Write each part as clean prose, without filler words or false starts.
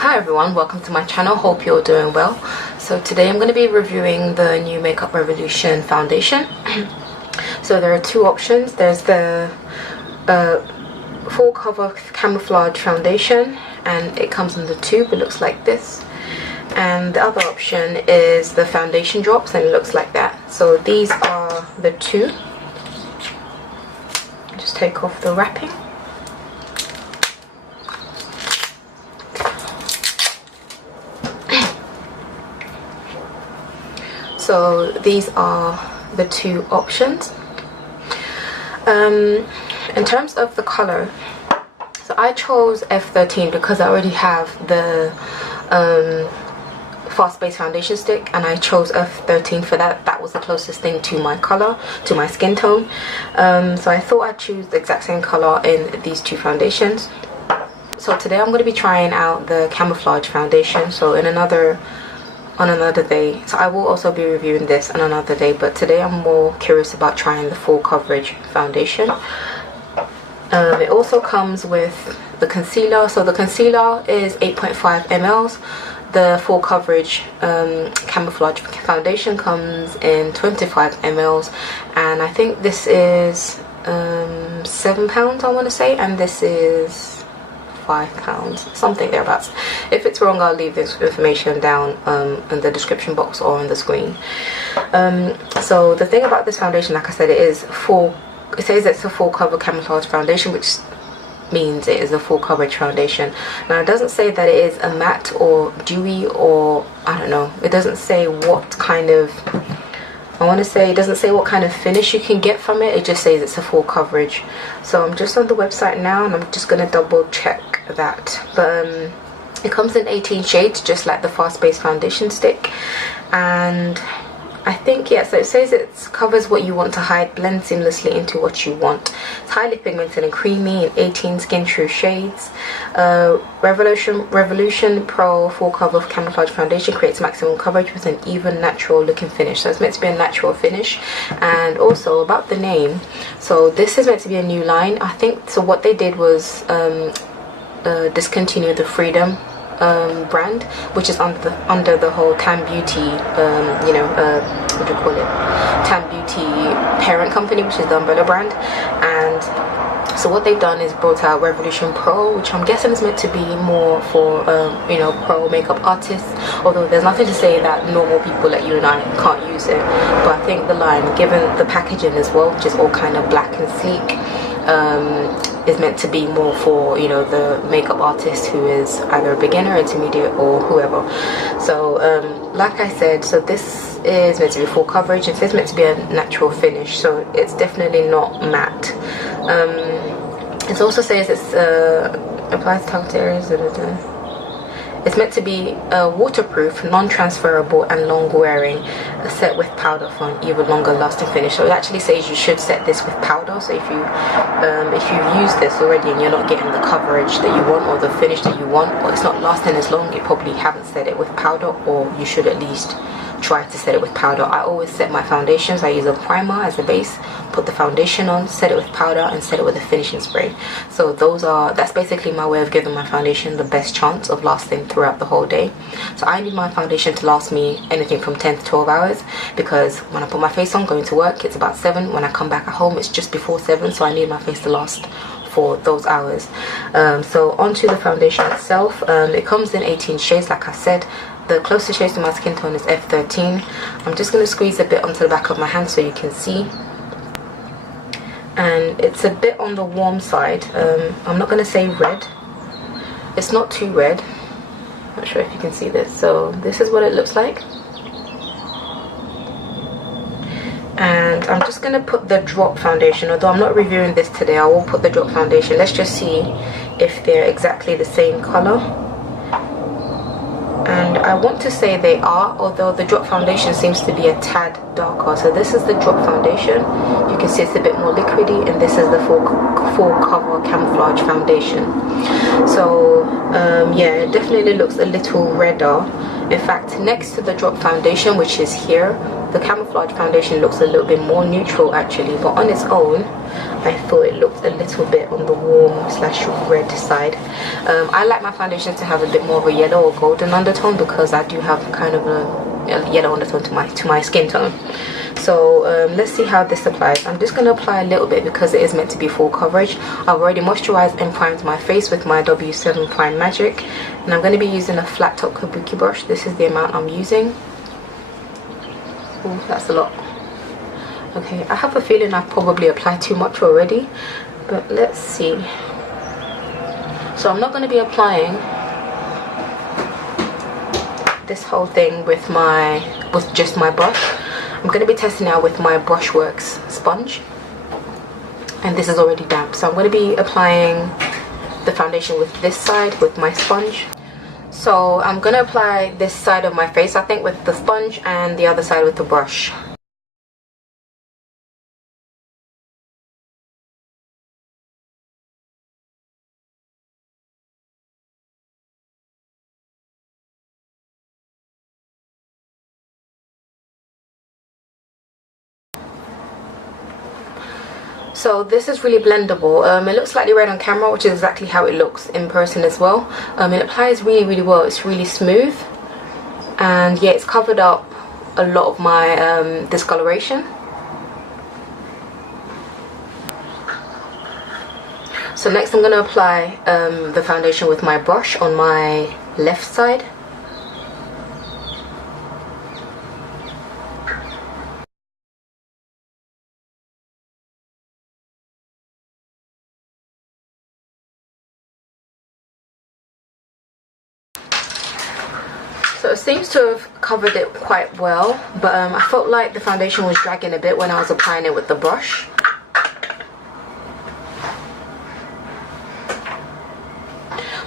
Hi everyone, welcome to my channel. Hope you're doing well. So today I'm going to be reviewing the new Makeup Revolution foundation. So there are two options. There's the full cover Camouflage Foundation, and it comes in the tube. It looks like this. And the other option is the foundation drops, and it looks like that. So these are the two. Just take off the wrapping. So these are the two options. In terms of the color, so I chose F13 because I already have the fast base foundation stick, and I chose F13 for that. That was the closest thing to my color, to my skin tone. So I thought I'd choose the exact same color in these two foundations. So today I'm going to be trying out the Camouflage Foundation. So on another day, so I will also be reviewing this on another day, but today I'm more curious about trying the full coverage foundation. It also comes with the concealer. So the concealer is 8.5 ml. The full coverage Camouflage Foundation comes in 25 ml, and I think this is £7, I want to say, and this is £5, something thereabouts. If it's wrong, I'll leave this information down in the description box or on the screen. So the thing about this foundation, like I said, it says it's a full cover Camouflage Foundation, which means it is a full coverage foundation. Now it doesn't say that it is a matte or dewy, or I don't know, it doesn't say what kind of, I want to say, it doesn't say what kind of finish you can get from it. It just says it's a full coverage. So I'm just on the website now, and I'm just going to double check that. But it comes in 18 shades, just like the fast base foundation stick. And I think, yeah, so it says it covers what you want to hide, blends seamlessly into what you want. It's highly pigmented and creamy in 18 skin true shades. Revolution Pro full cover of Camouflage Foundation creates maximum coverage with an even natural looking finish. So it's meant to be a natural finish. And also about the name, so this is meant to be a new line, I think. So what they did was discontinue the Freedom brand, which is under the whole Tam Beauty, what do you call it, Tam Beauty parent company, which is the umbrella brand. And so what they've done is brought out Revolution Pro, which I'm guessing is meant to be more for pro makeup artists, although there's nothing to say that normal people like you and I can't use it. But I think the line, given the packaging as well, which is all kind of black and sleek, is meant to be more for the makeup artist who is either a beginner, intermediate, or whoever. So like I said, so this is meant to be full coverage, and it's meant to be a natural finish, so it's definitely not matte. It also says it's applies to target areas. It's meant to be waterproof, non-transferable, and long wearing, set with powder for an even longer lasting finish. So it actually says you should set this with powder. So if you've used this already and you're not getting the coverage that you want or the finish that you want, or it's not lasting as long, you probably haven't set it with powder, or you should at least try to set it with powder. I always set my foundations, I use a primer as a base, put the foundation on, set it with powder, and set it with a finishing spray. So that's basically my way of giving my foundation the best chance of lasting throughout the whole day. So I need my foundation to last me anything from 10 to 12 hours, because when I put my face on going to work, it's about 7. When I come back at home, it's just before 7, so I need my face to last for those hours. So onto the foundation itself. It comes in 18 shades, like I said. The closest shade to my skin tone is F13. I'm just going to squeeze a bit onto the back of my hand so you can see. And it's a bit on the warm side. I'm not going to say red. It's not too red. Not sure if you can see this. So this is what it looks like. And I'm just going to put the drop foundation. Although I'm not reviewing this today, I will put the drop foundation. Let's just see if they're exactly the same color. And I want to say they are, although the drop foundation seems to be a tad darker. So this is the drop foundation. You can see it's a bit more liquidy, and this is the full cover Camouflage Foundation. So yeah, it definitely looks a little redder. In fact, next to the drop foundation, which is here, the Camouflage Foundation looks a little bit more neutral actually, but on its own I thought it looked a little bit on the warm slash red side. I like my foundations to have a bit more of a yellow or golden undertone because I do have kind of a yellow undertone to my skin tone. So let's see how this applies. I'm just going to apply a little bit because it is meant to be full coverage. I've already moisturized and primed my face with my W7 Prime Magic, and I'm going to be using a flat top kabuki brush. This is the amount I'm using. Oh, that's a lot. Okay, I have a feeling I've probably applied too much already, but let's see. So I'm not going to be applying this whole thing with just my brush. I'm going to be testing out with my Brushworks sponge, and this is already damp, so I'm going to be applying the foundation with this side with my sponge. So I'm going to apply this side of my face, I think, with the sponge, and the other side with the brush. So this is really blendable. It looks slightly red on camera, which is exactly how it looks in person as well. It applies really well. It's really smooth, and yeah, it's covered up a lot of my discoloration. So next I'm going to apply the foundation with my brush on my left side. So it seems to have covered it quite well, but I felt like the foundation was dragging a bit when I was applying it with the brush.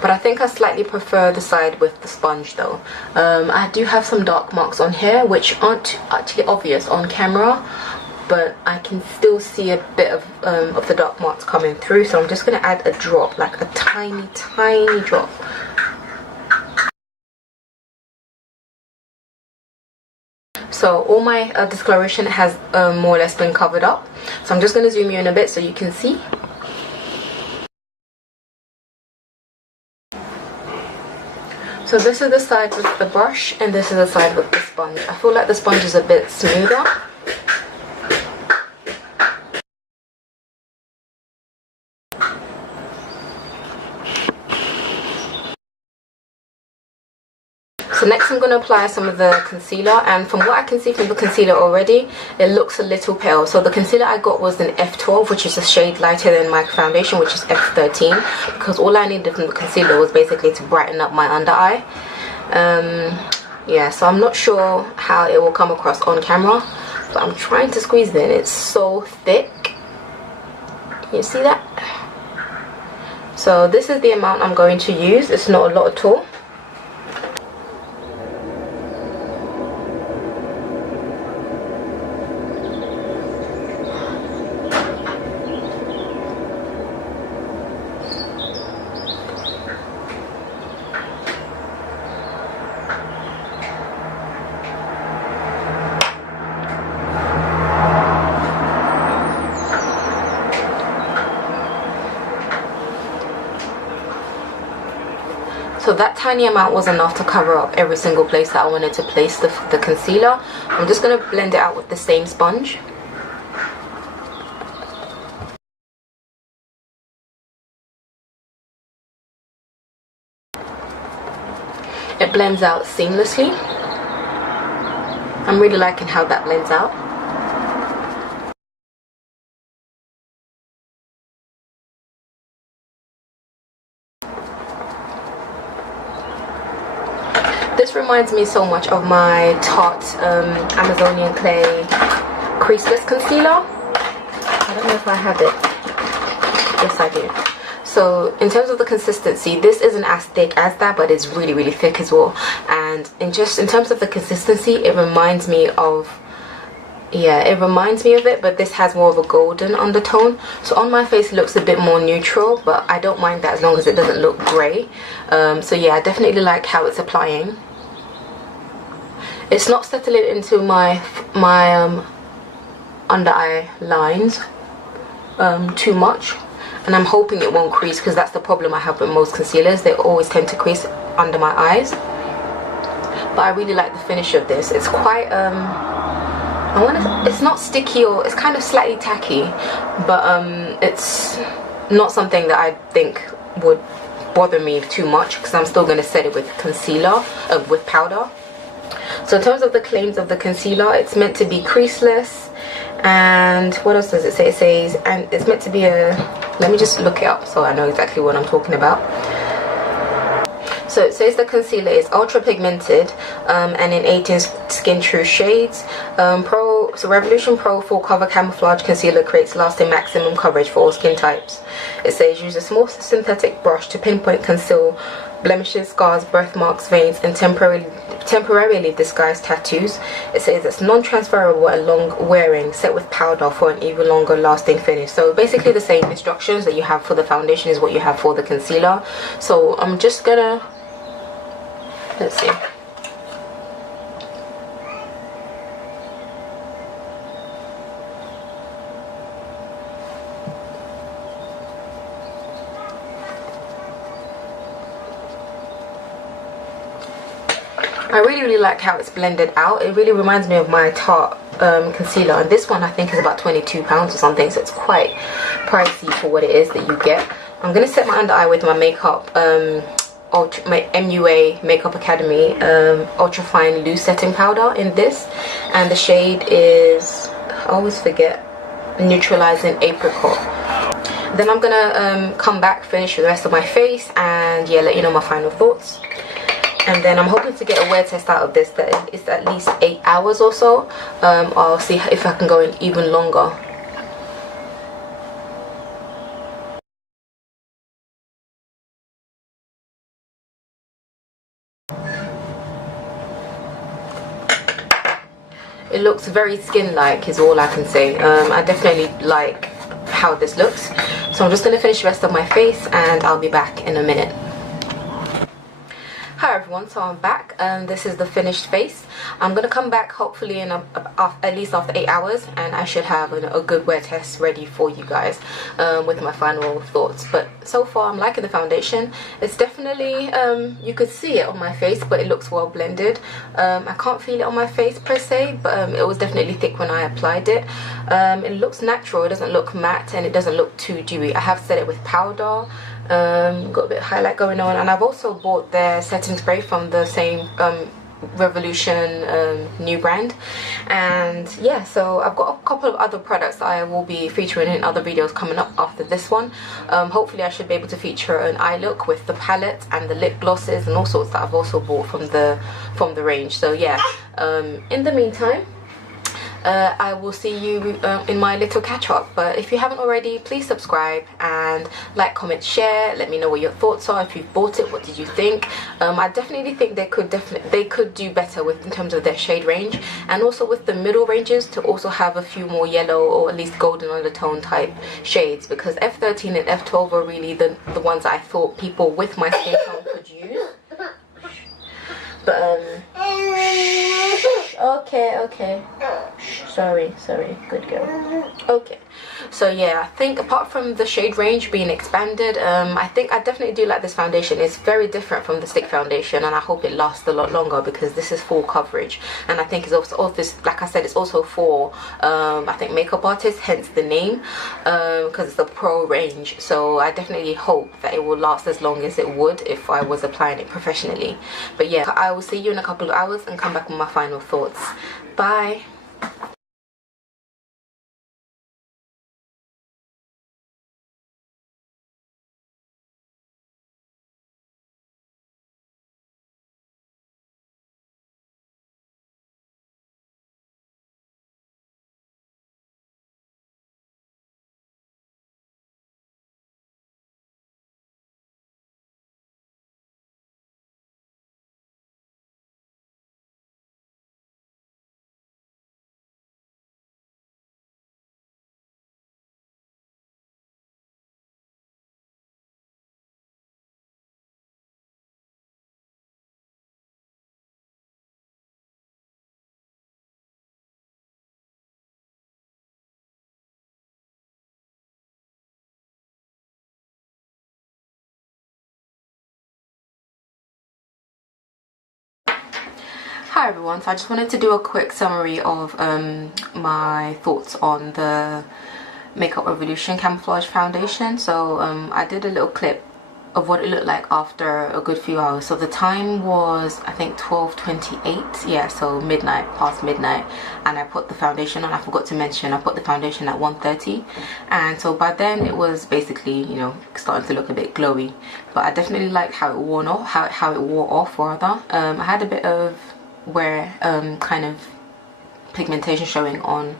But I think I slightly prefer the side with the sponge though. I do have some dark marks on here which aren't actually obvious on camera, but I can still see a bit of the dark marks coming through, so I'm just going to add a drop, like a tiny drop. So all my discoloration has more or less been covered up. So I'm just going to zoom you in a bit so you can see. So this is the side with the brush, and this is the side with the sponge. I feel like the sponge is a bit smoother. So next I'm going to apply some of the concealer, and from what I can see from the concealer already, it looks a little pale. So the concealer I got was an F12, which is a shade lighter than my foundation, which is F13, because all I needed from the concealer was basically to brighten up my under eye. Yeah, so I'm not sure how it will come across on camera, but I'm trying to squeeze it in. It's so thick. Can you see that? So this is the amount I'm going to use. It's not a lot at all. So that tiny amount was enough to cover up every single place that I wanted to place the concealer. I'm just going to blend it out with the same sponge. It blends out seamlessly. I'm really liking how that blends out. This reminds me so much of my Tarte Amazonian Clay Creaseless Concealer. I don't know if I have it. Yes, I do. So in terms of the consistency, this isn't as thick as that, but it's really thick as well. And in terms of the consistency, it reminds me of, yeah, it reminds me of it, but this has more of a golden undertone. So on my face it looks a bit more neutral, but I don't mind that as long as it doesn't look grey. So yeah, I definitely like how it's applying. It's not settling into my under eye lines. too much, and I'm hoping it won't crease, because that's the problem I have with most concealers. They always tend to crease under my eyes. But I really like the finish of this. It's quite it's not sticky, or it's kind of slightly tacky, but it's not something that I think would bother me too much, because I'm still going to set it with concealer, with powder. So in terms of the claims of the concealer, it's meant to be creaseless, and what else does it say? It says, and it's meant to be a, let me just look it up so I know exactly what I'm talking about. So it says the concealer is ultra pigmented and in 18 skin true shades. So Revolution Pro Full Cover Camouflage Concealer creates lasting maximum coverage for all skin types. It says use a small synthetic brush to pinpoint, conceal blemishes, scars, birthmarks, veins, and temporarily disguised tattoos. It says it's non-transferable and long wearing, set with powder for an even longer lasting finish. So basically the same instructions that you have for the foundation is what you have for the concealer. So I'm just gonna, let's see. I really like how it's blended out. It really reminds me of my Tarte concealer, and this one I think is about £22 or something, so it's quite pricey for what it is that you get. I'm going to set my under eye with my makeup, my MUA Makeup Academy Ultra Fine Loose Setting Powder in this, and the shade is, I always forget, Neutralizing Apricot. Then I'm going to come back, finish the rest of my face, and yeah, let you know my final thoughts. And then I'm hoping to get a wear test out of this that is at least 8 hours or so. I'll see if I can go in even longer. It looks very skin-like is all I can say. I definitely like how this looks. So I'm just going to finish the rest of my face and I'll be back in a minute. Hi everyone, so I'm back and this is the finished face. I'm going to come back hopefully in at least after 8 hours, and I should have a good wear test ready for you guys with my final thoughts. But so far I'm liking the foundation. It's definitely, you could see it on my face, but it looks well blended. I can't feel it on my face per se, but it was definitely thick when I applied it. It looks natural, it doesn't look matte, and it doesn't look too dewy. I have set it with powder. Got a bit of highlight going on, and I've also bought their setting spray from the same Revolution new brand. And yeah, so I've got a couple of other products that I will be featuring in other videos coming up after this one. Hopefully I should be able to feature an eye look with the palette and the lip glosses and all sorts that I've also bought from the range. So yeah, in the meantime, I will see you in my little catch up. But if you haven't already, please subscribe and like, comment, share. Let me know what your thoughts are. If you've bought it, what did you think? I definitely think they could do better with in terms of their shade range, and also with the middle ranges to also have a few more yellow or at least golden undertone type shades, because F13 and F12 are really the ones I thought people with my skin tone could use. But okay, sorry, good girl. Okay, so yeah, I think apart from the shade range being expanded, I think I definitely do like this foundation. It's very different from the stick foundation, and I hope it lasts a lot longer because this is full coverage, and I think it's also this, like I said, it's also for I think makeup artists, hence the name, because it's a pro range. So I definitely hope that it will last as long as it would if I was applying it professionally. But yeah, I will see you in a couple of hours and come back with my final thoughts. Bye. Hi everyone, so I just wanted to do a quick summary of my thoughts on the Makeup Revolution Camouflage Foundation. So I did a little clip of what it looked like after a good few hours. So the time was, I think, 12:28, yeah, so midnight, past midnight, and I put the foundation on. I forgot to mention, I put the foundation at 1:30, and so by then it was basically, you know, starting to look a bit glowy. But I definitely liked how it wore off, how it wore off rather. I had a bit of kind of pigmentation showing on,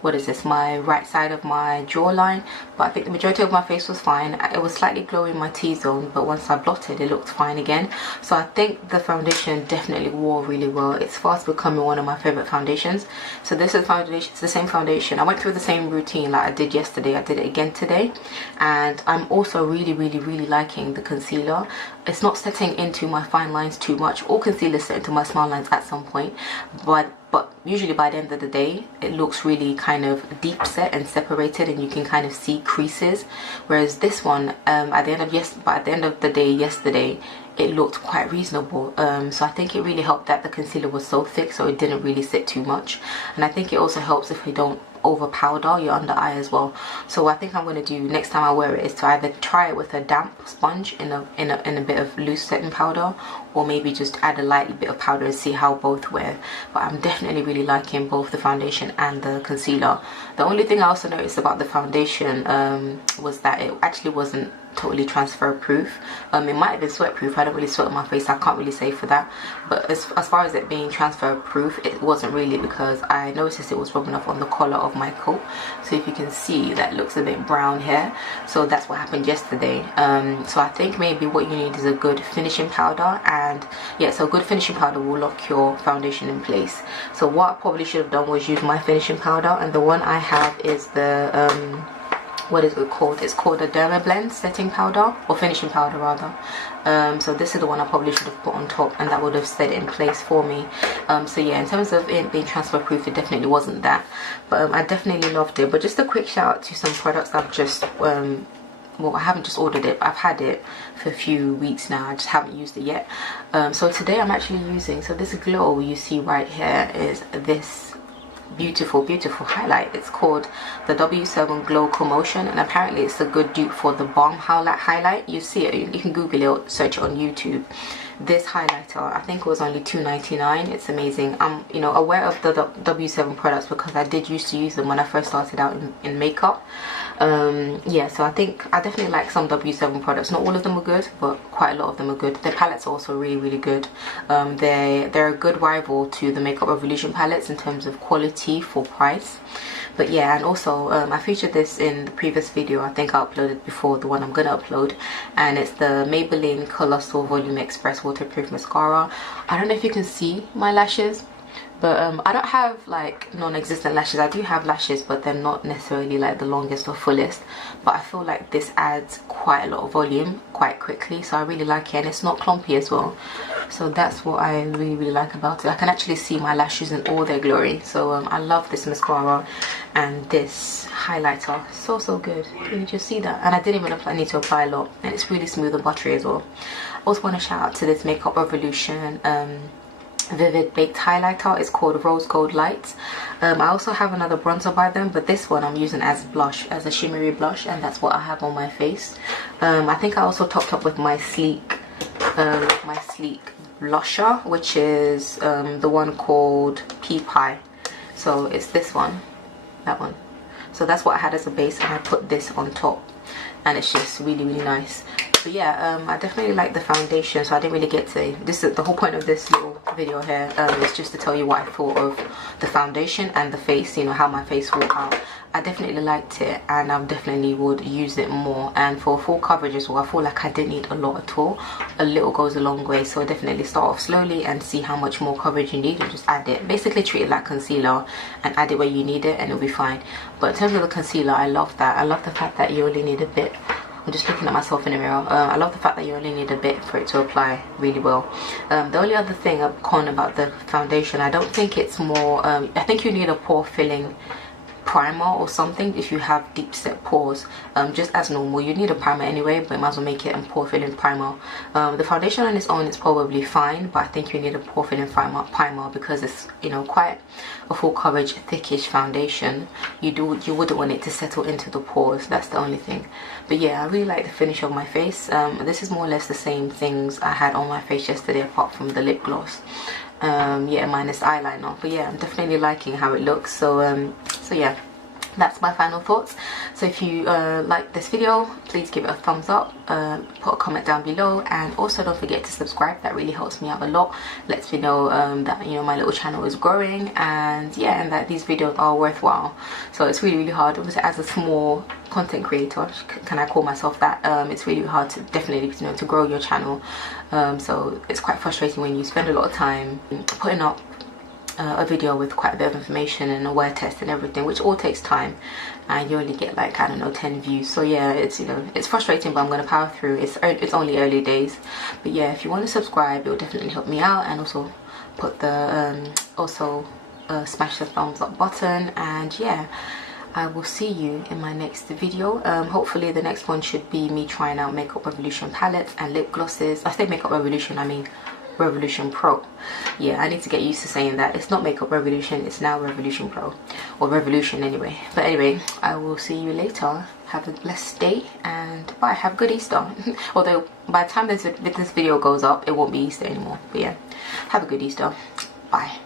what is this, my right side of my jawline, but I think the majority of my face was fine. It was slightly glowing in my T-zone, but once I blotted it looked fine again. So I think the foundation definitely wore really well. It's fast becoming one of my favorite foundations. So this is foundation, it's the same foundation. I went through the same routine like I did yesterday. I did it again today, and I'm also really liking the concealer. It's not setting into my fine lines too much. All concealers set into my smile lines at some point, but usually by the end of the day it looks really kind of deep set and separated, and you can kind of see creases, whereas this one at the end of the day yesterday it looked quite reasonable. So I think it really helped that the concealer was so thick, so it didn't really sit too much, and I think it also helps if you don't over powder your under eye as well. So what I think I'm going to do next time I wear it is to either try it with a damp sponge in a bit of loose setting powder, or maybe just add a light bit of powder and see how both wear. But I'm definitely really liking both the foundation and the concealer. The only thing I also noticed about the foundation was that it actually wasn't totally transfer proof. It might have been sweat proof. I don't really sweat on my face, I can't really say for that, but as far as it being transfer proof, it wasn't really, because I noticed it was rubbing off on the collar of my coat. So if you can see, that looks a bit brown here, so that's what happened yesterday. So I think maybe what you need is a good finishing powder, and yeah, so good finishing powder will lock your foundation in place. So what I probably should have done was use my finishing powder, and the one I have is the what is it called? It's called a Derma Blend setting powder, or finishing powder rather. So this is the one I probably should have put on top, and that would have set it in place for me. So yeah, in terms of it being transfer proof, it definitely wasn't that, but I definitely loved it. But just a quick shout out to some products I've just well, I haven't just ordered it, but I've had it for a few weeks now. I just haven't used it yet. So today I'm actually using, so this glow you see right here is this beautiful highlight. It's called the W7 Glow Commotion, and apparently it's a good dupe for the Balm highlight. You see it, you can Google it, search it on YouTube. This highlighter, I think it was only $2.99. It's amazing. I'm, you know, aware of the W7 products because I did used to use them when I first started out in makeup. Yeah, so I think I definitely like some W7 products. Not all of them are good, but quite a lot of them are good. Their palettes are also really good. They're a good rival to the Makeup Revolution palettes in terms of quality for price. But yeah, and also I featured this in the previous video. I think I uploaded before the one I'm gonna upload, and it's the Maybelline Colossal Volume Express Waterproof Mascara. I don't know if you can see my lashes, but I don't have like non-existent lashes. I do have lashes, but they're not necessarily like the longest or fullest, but I feel like this adds quite a lot of volume quite quickly, so I really like it, and it's not clumpy as well. So that's what I really like about it. I can actually see my lashes in all their glory. So I love this mascara and this highlighter. So good. Can you just see that? And I didn't even need to apply a lot, and it's really smooth and buttery as well. I also want to shout out to this Makeup Revolution Vivid Baked Highlighter. It's called Rose Gold Light. I also have another bronzer by them, but this one I'm using as blush, as a shimmery blush, and that's what I have on my face. I think I also topped up with my sleek blusher, which is the one called Pea Pie. So it's this one, that one. So that's what I had as a base, and I put this on top, and it's just really nice. But yeah, I definitely like the foundation, so I didn't really get to this. Is the whole point of this little video here is just to tell you what I thought of the foundation and the face, you know, how my face wore out. I definitely liked it, and I definitely would use it more. And for full coverage as well, I feel like I didn't need a lot at all. A little goes a long way, so definitely start off slowly and see how much more coverage you need, and just add it. Basically treat it like concealer and add it where you need it, and it'll be fine. But in terms of the concealer, I love that. I love the fact that you only need a bit. I'm just looking at myself in the mirror. I love the fact that you only need a bit for it to apply really well. The only other thing I'm con about the foundation, I don't think it's more, I think you need a pore primer or something if you have deep set pores. Just as normal, you need a primer anyway, but might as well make it a pore filling primer. The foundation on its own is probably fine, but I think you need a pore filling primer because it's, you know, quite a full coverage thickish foundation. You wouldn't want it to settle into the pores, that's the only thing. But yeah, I really like the finish of my face. This is more or less the same things I had on my face yesterday apart from the lip gloss. Yeah, minus eyeliner. But yeah, I'm definitely liking how it looks. So so yeah, that's my final thoughts. So if you like this video, please give it a thumbs up, put a comment down below, and also don't forget to subscribe. That really helps me out a lot, lets me know that, you know, my little channel is growing, and yeah, and that these videos are worthwhile. So it's really hard, obviously, as a small content creator, can I call myself that, it's really hard to definitely, you know, to grow your channel. So it's quite frustrating when you spend a lot of time putting up a video with quite a bit of information and a wear test and everything, which all takes time, and you only get like, I don't know, 10 views. So yeah, it's, you know, it's frustrating, but I'm gonna power through. It's only early days. But yeah, if you want to subscribe, it will definitely help me out, and also put the smash the thumbs up button. And yeah, I will see you in my next video. Hopefully the next one should be me trying out Makeup Revolution palettes and lip glosses. I say Makeup Revolution, I mean Revolution Pro. Yeah, I need to get used to saying that. It's not Makeup Revolution, it's now Revolution Pro, or Revolution anyway. But anyway, I will see you later. Have a blessed day, and bye. Have a good Easter. Although by the time this video goes up, it won't be Easter anymore. But yeah, have a good Easter. Bye.